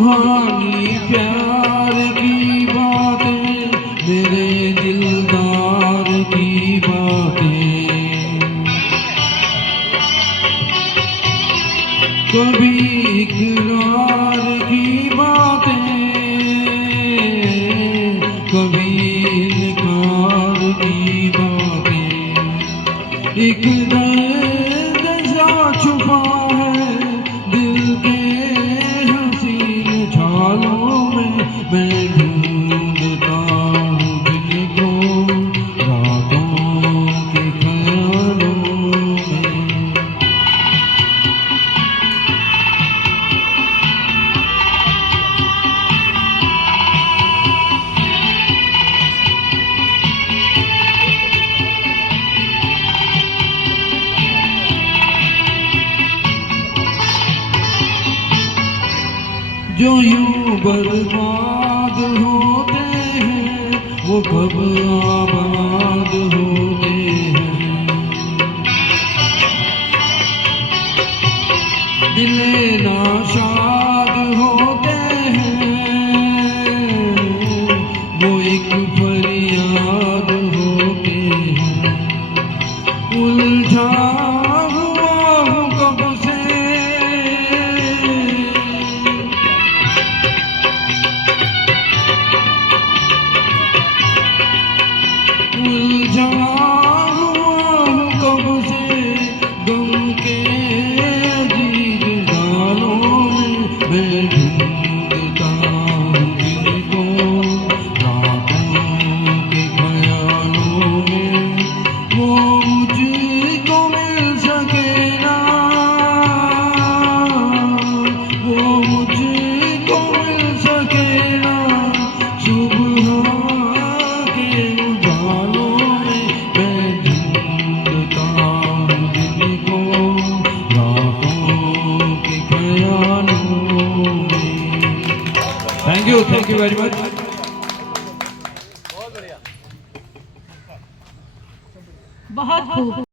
सुहानी प्यार की बातें, मेरे दिलदार की बातें, कभी इकरार की बातें, कभी इनकार की बातें। एक दर्द सा छुपा है दिल के हसीन छालों में, मैं ढूंढता हूँ जिनको रातों के ख्यालों में। जो यूं बर्बाद होते हैं वो कब आबाद होते हैं। दिले नाशाद होते हैं वो एक फरियाद होते हैं। उलझा हुआ हूँ कब से उलझा हुआ हूँ कब से गम के अजीब जालों में, मैं ढूंढता हूँ जिनको रातों के ख्यालों में। वो मुझको मिल सके ना, वो मुझको मिल सके ना, सुबह के उजालों में, मैं ढूंढता हूँ जिनको रातों के ख्यालों में। Thank you very much. बहुत खूब।